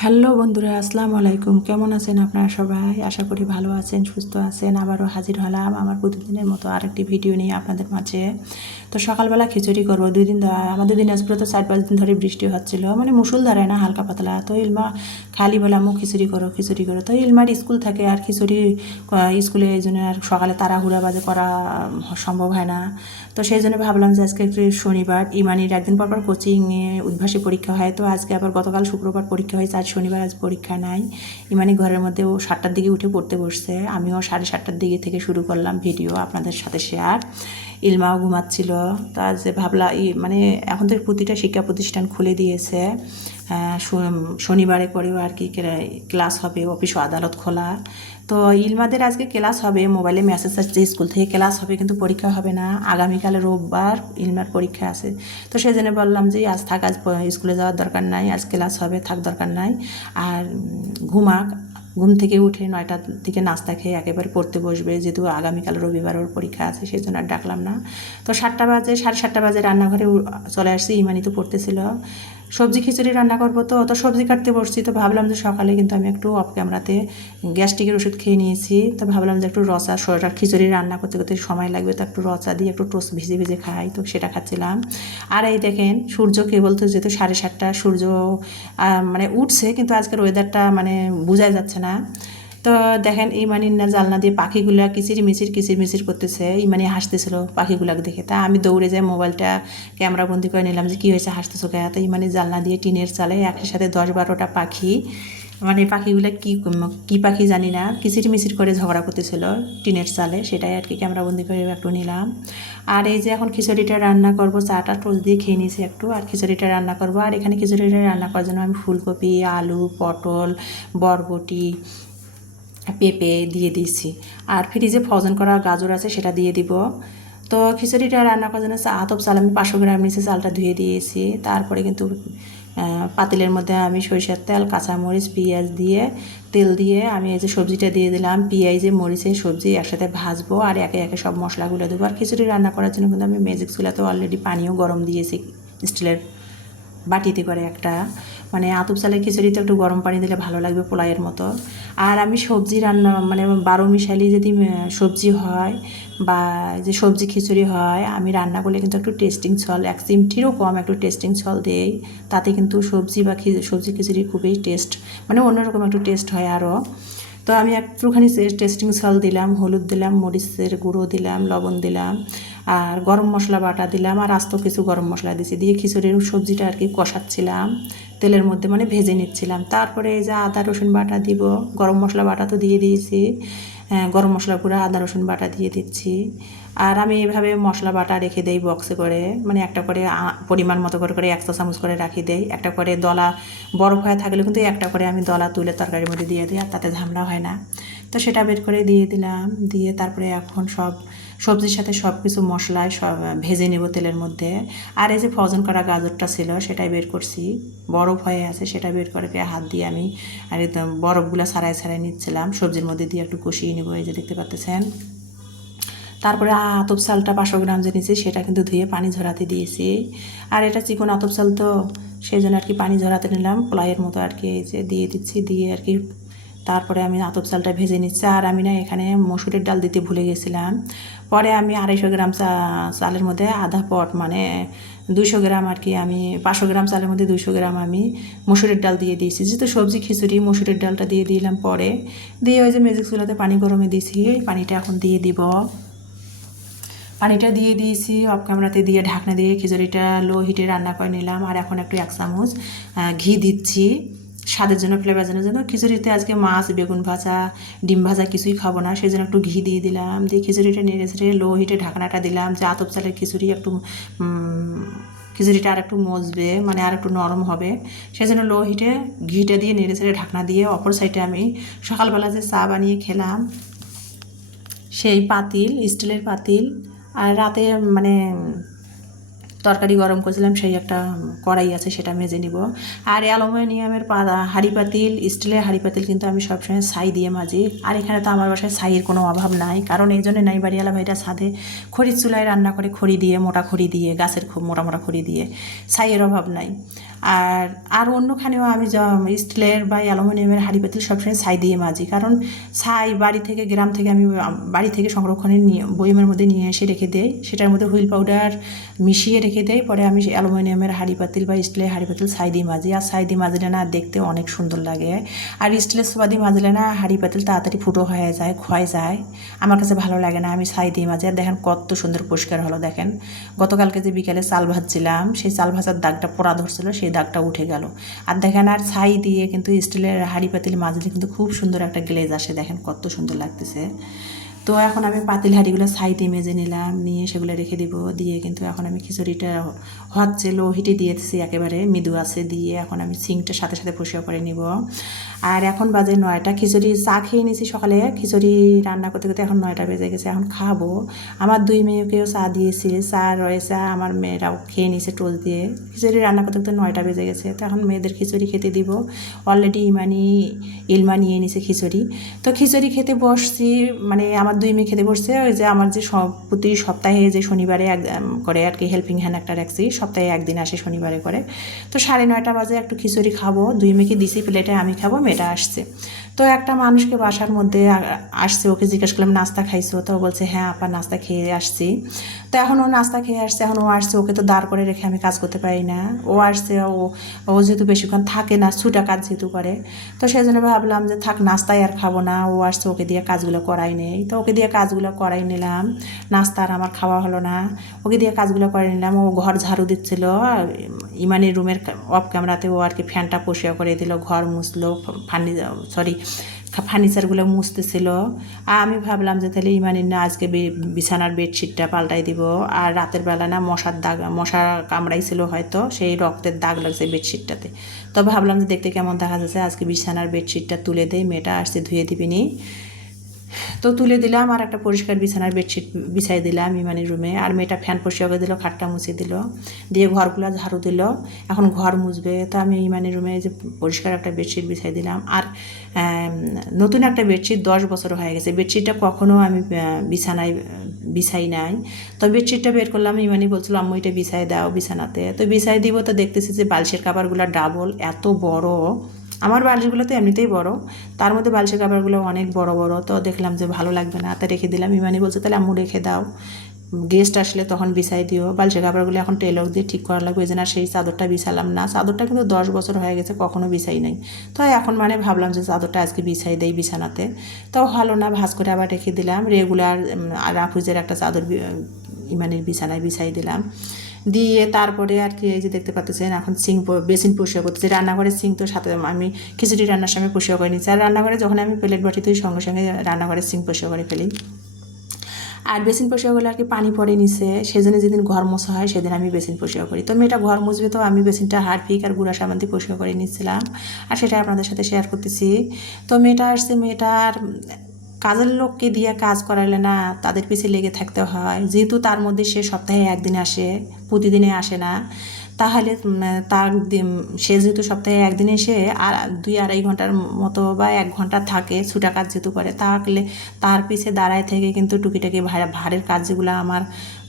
Hello বন্ধুরা, আসসালামু আলাইকুম। কেমন আছেন আপনারা সবাই? আশা করি ভালো আছেন, সুস্থ আছেন। আবারও হাজির হলাম আমার প্রতিদিনের মতো আরেকটি ভিডিও নিয়ে আপনাদের মাঝে। তো সকালবেলা খিচুড়ি করবো। আমাদের দিনাজপুরে তো 4-5 দিন ধরে বৃষ্টি হচ্ছিল, মানে মুষলধারে না, হালকা পাতলা। তো ইলমা খালি বলে আম্মু খিচুড়ি করো খিচুড়ি করো। তো ইলমার স্কুল থাকে আর খিচুড়ি স্কুলে এই জন্য আর সকালে তাড়াহুড়া বাজে করা সম্ভব হয় না। তো সেই জন্য ভাবলাম যে আজকে একটু শনিবার, ইমানির একদিন পর পর কোচিংয়ে উদ্ভাসী পরীক্ষা হয়। তো আজকে আবার গতকাল শুক্রবার পরীক্ষা হয়েছে, আজ শনিবার, আজ পরীক্ষা নাই। ইমানি ঘরের মধ্যে ও 7টার দিকে উঠে পড়তে বসছে, আমিও 7:30টার দিকে থেকে শুরু করলাম ভিডিও আপনাদের সাথে শেয়ার। ইলমাও ঘুমাচ্ছিল। তো আজ ভাবলা মানে এখন তো প্রতিটা শিক্ষা প্রতিষ্ঠান খুলে দিয়েছে। শনিবারে করেও আর কি ক্লাস হবে, অফিস ও আদালত খোলা। তো ইলমাদের আজকে ক্লাস হবে, মোবাইলে মেসেজ আসছে স্কুল থেকে ক্লাস হবে, কিন্তু পরীক্ষা হবে না। আগামীকাল রোববার ইলমার পরীক্ষা আছে। তো সেই জন্য বললাম যে আজ থাক, আজ স্কুলে যাওয়ার দরকার নাই, আজ ক্লাস হবে, থাক দরকার নাই। আর ঘুমাক, ঘুম থেকে উঠে 9টার দিকে নাস্তা খেয়ে একেবারে পড়তে বসবে, যেহেতু আগামীকাল রবিবার ওর পরীক্ষা আছে, সেই জন্য আর ডাকলাম না। তো 7টা বাজে, 7:30 বাজে রান্নাঘরে চলে আসছি। ইমানি তো পড়তেছিল। সবজি খিচুড়ি রান্না করবো, তো অত সবজি কাটতে বসছি। তো ভাবলাম যে সকালে কিন্তু আমি একটু অফ ক্যামেরাতে গ্যাস্ট্রিকের ওষুধ খেয়ে নিয়েছি। তো ভাবলাম যে একটু রসা খিচুড়ি রান্না করতে করতে সময় লাগবে, তো একটু রসা দিয়ে একটু টোস্ট ভিজে ভিজে খাই, তো সেটা খাচ্ছিলাম। আর এই দেখেন সূর্য কেবল তো, যেহেতু 7:30 সূর্য মানে উঠছে, কিন্তু আজকের ওয়েদারটা মানে বোঝাই যাচ্ছে না। তো দেখেন ইমানির না জানলা দিয়ে পাখিগুলা কিচির মিচির করতেছে। ইমানি হাসতেছিল পাখিগুলাকে দেখে। তা আমি দৌড়ে যাই মোবাইলটা ক্যামেরা বন্দি করে নিলাম যে কী হয়েছে, হাসতেছো কে? তো ইমানি জানলা দিয়ে টিনের চালে একই সাথে 10-12টা পাখি, মানে পাখিগুলো কী পাখি জানি না, কিচিরমিচির করে ঝগড়া করতেছিল টিনের চালে, সেটাই আর কি ক্যামেরা বন্দি করে একটু নিলাম। আর এই যে এখন খিচুড়িটা রান্না করব, চাটা টোস্ট দিয়ে খেয়ে নিয়েছি একটু, আর খিচুড়িটা রান্না করব। আর এখানে খিচুড়িটা রান্না করার জন্য আমি ফুলকপি, আলু, পটল, বরবটি, পেঁপে দিয়ে দিয়েছি। আর ফ্রিজে ফ্রোজেন করা গাজর আছে, সেটা দিয়ে দিব। তো খিচুড়িটা রান্না করার জন্য আতপ চাল আমি 500 গ্রাম নিচে, চালটা ধুয়ে দিয়েছি। তারপরে কিন্তু পাতিলের মধ্যে আমি সরিষার তেল, কাঁচামরিচ, পেঁয়াজ দিয়ে, তেল দিয়ে আমি এই যে সবজিটা দিয়ে দিলাম। পেঁয়াজে মরিচে সবজি একসাথে ভাজবো, আর একে একে সব মশলাগুলো দেবো। আর খিচুড়ি রান্না করার জন্য কিন্তু আমি ম্যাজিক চুলাতে অলরেডি পানিও গরম দিয়েছি, স্টিলের বাটিতে করে একটা। মানে আতপ চালের খিচুড়িতে একটু গরম পানি দিলে ভালো লাগবে, পোলাইয়ের মতো। আর আমি সবজি রান্না, মানে 12 মিশালি যদি সবজি হয় বা যে সবজি খিচুড়ি হয়, আমি রান্না করলে কিন্তু একটু টেস্টিং সল, 1 চিমটিরও কম একটু টেস্টিং সল দেই। তাতে কিন্তু সবজি বা সবজি খিচুড়ি খুবই টেস্ট, মানে অন্যরকম একটু টেস্ট হয় আরও। তো আমি একটুখানি টেস্টিং সল দিলাম, হলুদ দিলাম, মরিচের গুঁড়ো দিলাম, লবণ দিলাম, আর গরম মশলা বাটা দিলাম, আর আস্ত কিছু গরম মশলা দিয়েছি, দিয়ে খিচুড়ির সবজিটা আর কি কষাচ্ছিলাম তেলের মধ্যে, মানে ভেজে নিচ্ছিলাম। তারপরে এই যে আদা রসুন বাটা দিব, গরম মশলা বাটা তো দিয়ে দিয়েছি, গরম মশলা গুঁড়া, আদা রসুন বাটা দিয়ে দিচ্ছি। আর আমি এইভাবে মশলা বাটা রেখে দেই বক্সে করে, মানে একটা করে পরিমাণ মতো করে করে 1 চা চামচ করে রাখি দেই। একটা করে দলা বরফ হয়ে থাকলে কিন্তু একটা করে আমি দলা তুলে তরকারির মধ্যে দিয়ে দিই, আর তাতে ঝামেলা হয় না। তো সেটা বের করে দিয়ে দিলাম, দিয়ে তারপরে এখন সব সবজির সাথে সব কিছু মশলায় সব ভেজে নেব তেলের মধ্যে। আর এই যে ফ্রোজেন করা গাজরটা ছিল, সেটাই বের করছি, বরফ হয়ে আছে, সেটা বের করে হাত দিয়ে আমি আর একদম বরফগুলো ছাড়াই ছাড়াই নিচ্ছিলাম, সবজির মধ্যে দিয়ে একটু কষিয়ে নেবো, এই যে দেখতে পাচ্ছেন। তারপরে আতপ চালটা 500 গ্রাম যে নিয়েছি, সেটা কিন্তু ধুয়ে পানি ঝরাতে দিয়েছি। আর এটা চিকন আতপ চাল, তো সেই জন্য আর কি পানি ঝরাতে নিলাম, পোলাইয়ের মতো আর কি। এই যে দিয়ে দিচ্ছি, দিয়ে আর কি তারপরে আমি আতপ চালটা ভেজে নিচ্ছি। আর আমি না এখানে মসুরের ডাল দিতে ভুলে গেছিলাম। পরে আমি 250 গ্রাম চালের মধ্যে আধা পট, মানে 200 গ্রাম আর কি, আমি 500 গ্রাম চালের মধ্যে 200 গ্রাম আমি মসুরের ডাল দিয়ে দিয়েছি, যেহেতু সবজি খিচুড়ি। মসুরের ডালটা দিয়ে দিলাম পরে, দিয়ে ওই যে ম্যাজিক চুলাতে পানি গরমে দিয়েছি, পানিটা এখন দিয়ে দিব। পানিটা দিয়ে দিয়েছি, অফ ক্যামেরাতে দিয়ে ঢাকনা দিয়ে খিচুড়িটা লো হিটে রান্না করে নিলাম। আর এখন একটু 1 চামচ ঘি দিচ্ছি স্বাদের জন্য, ফ্লেভারের জন্য। খিচুড়িতে আজকে মাছ, বেগুন ভাজা, ডিম ভাজা কিছুই খাবো না, সেই জন্য একটু ঘি দিয়ে দিলাম। দিয়ে খিচুড়িটা নেড়ে ছেড়ে লো হিটে ঢাকনাটা দিলাম, যে আতপ চালের খিচুড়ি একটু খিচুড়িটা আর একটু মজবে, মানে আর একটু নরম হবে, সেই জন্য লো হিটে ঘিটা দিয়ে নেড়ে ছেড়ে ঢাকনা দিয়ে। অপর সাইডে আমি সকালবেলা যে চা বানিয়ে খেলাম, সেই পাতিল, স্টিলের পাতিল, আর রাতে মানে তরকারি গরম করেছিলাম, সেই একটা কড়াই আছে, সেটা মেজে নিব। আর অ্যালুমিনিয়ামের হাঁড়ি পাতিল, স্টিলের হাঁড়ি পাতিল কিন্তু আমি সবসময় ছাই দিয়ে মাজি। আর এখানে তো আমার বাসায় ছাইয়ের কোনো অভাব নাই, কারণ এই জন্য নাই, বাড়িওয়ালা ভাইটা ছাদে খড়ির চুলায় রান্না করে, খড়ি দিয়ে, মোটা খড়ি দিয়ে, গাছের খুব মোটা মোটা খড়ি দিয়ে, ছাইয়ের অভাব নাই। আর আর অন্যখানেও আমি স্টিলের বা অ্যালুমিনিয়ামের হাঁড়ি পাতিল সবসময় ছাই দিয়ে মাজি, কারণ ছাই বাড়ি থেকে গ্রাম থেকে আমি বাড়ি থেকে সংরক্ষণে নিয়ে বয়মের মধ্যে নিয়ে এসে রেখে দেই, সেটার মধ্যে হুইল পাউডার মিশিয়ে রেখে দেই, পরে আমি অ্যালুমিনিয়ামের হাঁড়ি পাতিল বা স্টিলের হাঁড়ি পাতিল ছাই দিয়ে মাজি। আর ছাই দিয়ে মাজলে না দেখতে অনেক সুন্দর লাগে, আর স্টিলের সোপা দিয়ে মাজলে না হাঁড়ি পাতিল তাড়াতাড়ি ফুটো হয়ে যায়, ক্ষয় যায়, আমার কাছে ভালো লাগে না, আমি ছাই দিয়ে মাজি। আর দেখেন কত সুন্দর পরিষ্কার হলো, দেখেন গতকালকে যে বিকালে চাল ভাজছিলাম সেই চাল ভাজার দাগটা পোড়া ধরছিল, সেই দাগটা উঠে গেল। আর দেখেন আর ছাই দিয়ে কিন্তু স্টিলের হাঁড়ি পাতিল মাজলে কিন্তু খুব সুন্দর একটা গ্লেজ আসে, দেখেন কত সুন্দর লাগতেছে। তো এখন আমি পাতিল হাঁড়িগুলো ছাই দিয়ে মেজে নিলাম, নিয়ে সেগুলো রেখে দিব, দিয়ে কিন্তু এখন আমি খিচুড়িটা হচ্ছে লো হিটে দিয়েছি, একেবারে মৃদু আছে দিয়ে এখন আমি সিঙ্কটার সাথে সাথে পরিষ্কার করে নিব। আর এখন বাজে 9টা, খিচুড়ি চা খেয়ে নিয়েছি সকালে, খিচুড়ি রান্না করতে করতে এখন 9টা বেজে গেছে, এখন খাবো। আমার 2 মেয়েকেও চা দিয়েছি, চা রয়েছে, আমার মেয়েরাও খেয়ে নিয়েছে টোস্ট দিয়ে। খিচুড়ি রান্না করতে করতে 9টা বেজে গেছে, তো এখন মেয়েদের খিচুড়ি খেতে দিব। অলরেডি ইলমা নিয়ে নিয়েছে খিচুড়ি, তো খিচুড়ি খেতে বসছি, মানে আমার 2 মেয়ে খেতে বসছে। ওই যে আমার যে প্রতি সপ্তাহে যে শনিবারে করে আর কি হেল্পিং হ্যান্ড একটা রাখছি, সপ্তাহে একদিন আসে শনিবারে করে, তো 9:30 বাজে একটু খিচুড়ি খাবো, 2 মেয়েকে দিছি প্লেটে, আমি খাবো, মেয়েটা আসছে। তো একটা মানুষকে বাসার মধ্যে আসছে, ওকে জিজ্ঞেস করলাম নাস্তা খাইছো, তো বলছে হ্যাঁ আপা নাস্তা খেয়ে আসছি। তো এখন ও নাস্তা খেয়ে আসছে, এখন ও আসছে, ওকে তো দাঁড় করে রেখে আমি কাজ করতে পারি না, ও আসছে, ও যেহেতু বেশিক্ষণ থাকে না, ছুটা কাজ যেহেতু করে, তো সেই জন্য ভাবলাম যে থাক নাস্তায় আর খাবো না, ও আসছে ওকে দিয়ে কাজগুলো করাই নেই। তো ওকে দিয়ে কাজগুলো করাই নিলাম, নাস্তা আর আমার খাওয়া হলো না, ওকে দিয়ে কাজগুলো করে নিলাম। ও ঘর ঝাড়ু দিচ্ছিল, ইমানের রুমের অফ ক্যামেরাতে ও আর কি ফ্যানটা পরিষ্কার করে দিল, ঘর মুছলো, ফার্নিচারগুলো মুছতেছিল। আর আমি ভাবলাম যে তাহলে ইমানির না আজকে বিছানার বেডশিটটা পাল্টাই দিব। আর রাতের বেলা না মশা কামড়াইছিল হয়তো, সেই রক্তের দাগ লাগছে বেডশিটটাতে। তো ভাবলাম যে দেখতে কেমন দেখা যাচ্ছে, আজকে বিছানার বেডশিটটা তুলে দেই, মেয়েটা আসছে ধুয়ে দিবিনি। তো তুলে দিলাম, আর একটা পরিষ্কার বিছানার বেডশিট বিছাই দিলাম ইমানির রুমে, আর মেয়েটা ফ্যান পরিষ্কার করে দিল, খাটটা মুছে দিল, দিয়ে ঘরগুলো ঝাড়ু দিল, এখন ঘর মুছবে। তো আমি ইমানির রুমে যে পরিষ্কার একটা বেডশিট বিছাই দিলাম। আর নতুন একটা বেডশিট, 10 বছর হয়ে গেছে, বেডশিটটা কখনো আমি বিছানায় বিছাই নাই। তো বেডশিটটা বের করলাম, ইমানি বলছিল আম্মু এটা বিছাই দাও বিছানাতে, তো বিছাই দিব। তো দেখতেছি যে বালিশের কাভারগুলো ডাবল, এত বড়, আমার বালিশগুলো তো এমনিতেই বড়, তার মধ্যে বালিশের কাভারগুলো অনেক বড় বড়। তো দেখলাম যে ভালো লাগবে না, তা রেখে দিলাম। ইমানি বলছে তাহলে আম্মু রেখে দাও, গেস্ট আসলে তখন বিছাই দিও। বালিশের কাভারগুলো এখন টেলর দিয়ে ঠিক করা লাগবে, এই জন্য সেই চাদরটা বিছালাম না। চাদরটা কিন্তু 10 বছর হয়ে গেছে, কখনো বিছাই নাই। তো এখন মানে ভাবলাম যে চাদরটা আজকে বিছাই দেই বিছানাতে, তো হলো না, ভাঁজ করে আবার রেখে দিলাম। রেগুলার রাফুজের একটা চাদর ইমানির বিছানায় বিছাই দিলাম, দিয়ে তারপরে আর কি এই যে দেখতে পাচ্ছেন এখন বেসিন পরিষ্কার করতেছি। রান্নাঘরের সিঙ্ক তো সাথে আমি খিচুড়ি রান্নার সময় পরিষ্কার করে নিচ্ছি, আর রান্নাঘরে যখন আমি প্লেট বাটি তুই সঙ্গে সঙ্গে রান্নাঘরের সিঙ্ক পরিষ্কার করে ফেলি। আর বেসিন পরিষ্কার করলে আর কি পানি পড়ে নিছে, সেজন্য যেদিন ঘর মোছা হয় সেদিন আমি বেসিন পরিষ্কার করি। তো মেয়েটা ঘর মুছবে, তো আমি বেসিনটা হারপিক আর গুঁড়া সাবান দিয়ে পরিষ্কার করে নিচ্ছিলাম, আর সেটা আপনাদের সাথে শেয়ার করতেছি। তো মেয়েটা আসছে, মেয়েটার কাজের লোককে দিয়ে কাজ করালে না তাদের পিছিয়ে লেগে থাকতে হয়, যেহেতু তার মধ্যে সে সপ্তাহে একদিন আসে, প্রতিদিনে আসে না, তাহলে তার সে যেহেতু সপ্তাহে একদিন এসে আর 2-2.5 ঘন্টার মতো বা 1 ঘন্টা থাকে, ছুটা কাজ যেহেতু করে, তাহলে তার পিছে দাঁড়ায় থেকে কিন্তু টুকিটাকি ভারের কাজ যেগুলো আমার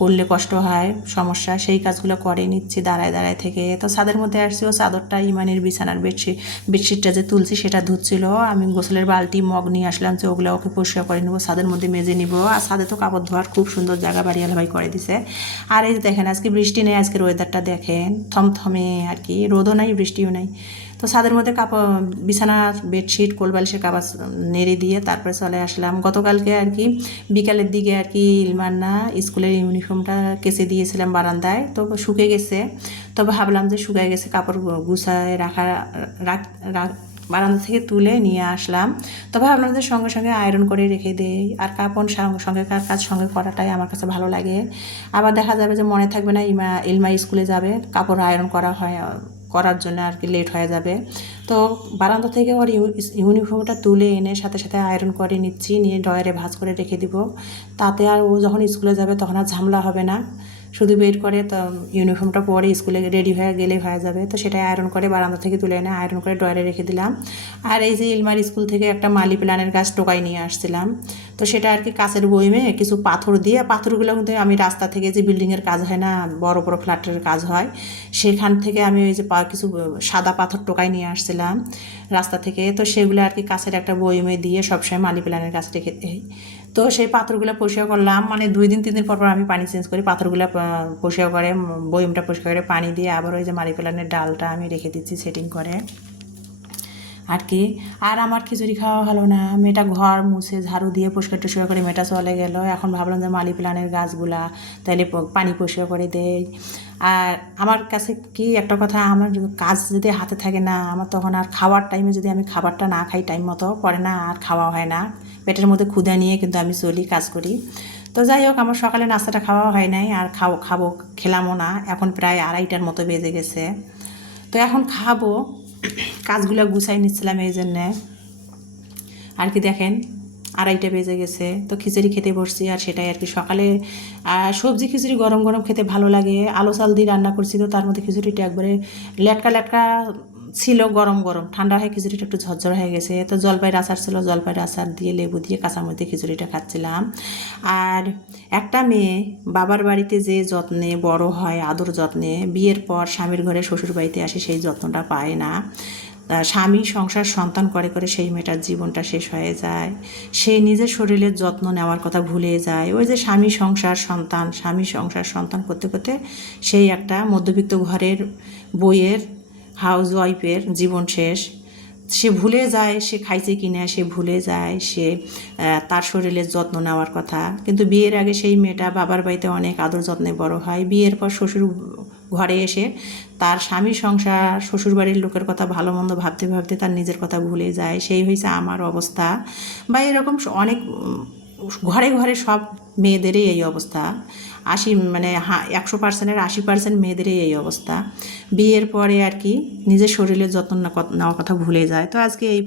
করলে কষ্ট হয়, সমস্যা, সেই কাজগুলো করে নিচ্ছি দাঁড়ায় দাঁড়ায় থেকে। তো ছাদের মধ্যে আসছি, ও চাদরটা ইমানির বিছানার বেডশিটটা যে তুলছি সেটা ধুচ্ছিল, আমি গোসলের বালতি মগ নিয়ে আসলাম যে ওগুলো ওকে পরিষ্কার করে নেবো, ছাদের মধ্যে মেজে নিব। আর ছাদে তো কাপড় ধোয়ার খুব সুন্দর জায়গা বাড়িয়াল ভাই করে দিছে। আর এই দেখেন আজকে বৃষ্টি নেই, আজকের ওয়েদারটা দেখেন থমথমে আর কি, রোদও নাই বৃষ্টিও নাই। তো ছাদের মধ্যে কাপড় বিছানার বেডশিট কোলবালিশের কাপড় নেড়ে দিয়ে তারপরে চলে আসলাম। গতকালকে আর কি বিকালের দিকে আর কি ইলমার না স্কুলের ইউনিফর্মটা কেচে দিয়েছিলাম বারান্দায়, তো শুকে গেছে। তবে ভাবলাম যে শুকায় গেছে, কাপড় গুছায় বারান্দা থেকে তুলে নিয়ে আসলাম। তবে ভাবলাম যে সঙ্গে সঙ্গে আয়রন করে রেখে দেই, আর কাপড় সঙ্গেকার কাজ সঙ্গে করাটাই আমার কাছে ভালো লাগে। আবার দেখা যাবে যে মনে থাকবে না ইলমা স্কুলে যাবে, কাপড় আয়রন করার জন্য আর কি লেট হয়ে যাবে। তো বারান্দা থেকে ওর ইউনিফর্মটা তুলে এনে সাথে সাথে আয়রন করে নিচ্ছি, নিয়ে ড্রয়ারে ভাঁজ করে রেখে দিব, তাতে আর ও যখন স্কুলে যাবে তখন আর ঝামেলা হবে না। শুধু বের করে তো ইউনিফর্মটা পরে স্কুলে রেডি হয়ে গেলে হয়ে যাবে। তো সেটা আয়রন করে বারান্দা থেকে তুলে এনে আয়রন করে ড্রয়ারে রেখে দিলাম। আর এই যে ইলমার স্কুল থেকে একটা মালি প্ল্যানের গাছ টোকাই নিয়ে আসছিলাম, তো সেটা আর কি কাছের বইমে কিছু পাথর দিয়ে, পাথরগুলো কিন্তু আমি রাস্তা থেকে যে বিল্ডিংয়ের কাজ হয় না, বড় বড় ফ্ল্যাটের কাজ হয়, সেখান থেকে আমি ওই যে কিছু সাদা পাথর টোকাই নিয়ে আসছিলাম রাস্তা থেকে। তো সেগুলো আর কি কাছের একটা বইমে দিয়ে সবসময় মালি প্ল্যানের গাছ রেখে দিই। তো সেই পাথরগুলো পরিষ্কার করলাম, মানে 2 দিন 3 দিন পর পর আমি পানি চেঞ্জ করি, পাথরগুলো পরিষ্কার করে বয়মটা পরিষ্কার করে পানি দিয়ে আবার ওই যে মালি প্ল্যানের ডালটা আমি রেখে দিচ্ছি সেটিং করে আর কি। আর আমার খিচুড়ি খাওয়া হলো না, মেয়েটা ঘর মুছে ঝাড়ু দিয়ে পরিষ্কার টরিষ্কার করে মেয়েটা চলে গেল। এখন ভাবলাম যে মালি প্ল্যানের গাছগুলা তাইলে পানি পরিষ্কার করে দেয়। আর আমার কাছে কি একটা কথা, আমার কাজ যদি হাতে থাকে না, আমার তখন আর খাওয়ার টাইমে যদি আমি খাবারটা না খাই টাইম মতো, পরে না আর খাওয়া হয় না, পেটের মধ্যে ক্ষুধা নিয়ে কিন্তু আমি চলি কাজ করি। তো যাই হোক, আমার সকালে নাস্তাটা খাওয়া হয় নাই, আর খাবো খেলামও না। এখন প্রায় 2:30টার মতো বেজে গেছে, তো এখন খাবো। কাজগুলো গুছাই নিচ্ছিলাম এই জন্যে আর কি। দেখেন 2:30টা বেজে গেছে, তো খিচুড়ি খেতে বসছি। আর সেটাই আর কি, সকালে সবজি খিচুড়ি গরম গরম খেতে ভালো লাগে। আলু চাল দিয়ে রান্না করছি, তো তার মধ্যে খিচুড়িটা একবারে লেটকা লেটকা ছিল, গরম গরম। ঠান্ডা হয়ে খিচুড়িটা একটু ঝরঝর হয়ে গেছে। তো জলপাইয়ের আচার ছিল, জলপাইয়ের আচার দিয়ে লেবু দিয়ে কাঁচামরিচ খিচুড়িটা খাচ্ছিলাম। আর একটা মেয়ে বাবার বাড়িতে যে যত্নে বড় হয়, আদর যত্নে, বিয়ের পর স্বামীর ঘরে শ্বশুর বাড়িতে আসে সেই যত্নটা পায় না। স্বামী সংসার সন্তান করে করে সেই মেয়েটার জীবনটা শেষ হয়ে যায়। সে নিজের শরীরের যত্ন নেওয়ার কথা ভুলে যায়। ওই যে স্বামী সংসার সন্তান করতে করতে সেই একটা মধ্যবিত্ত ঘরের বইয়ের হাউস ওয়াইফের জীবন শেষ। সে ভুলে যায় সে খাইছে কিনা, সে ভুলে যায় সে তার শরীরের যত্ন নেওয়ার কথা। কিন্তু বিয়ের আগে সেই মেয়েটা বাবার বাড়িতে অনেক আদর যত্নে বড় হয়। বিয়ের পর শ্বশুর ঘরে এসে তার স্বামী সংসার, শ্বশুরবাড়ির লোকের কথা ভালো মন্দ ভাবতে ভাবতে তার নিজের কথা ভুলে যায়। সেই হয়েছে আমার অবস্থা, বা এরকম অনেক ঘরে ঘরে সব মেয়েদেরই এই অবস্থা। 100%-এর 80% মেয়েদেরই এই অবস্থা। বিয়ের পরে আর কি নিজের শরীরের যত্ন নেওয়ার কথা ভুলে যায়। তো আজকে এই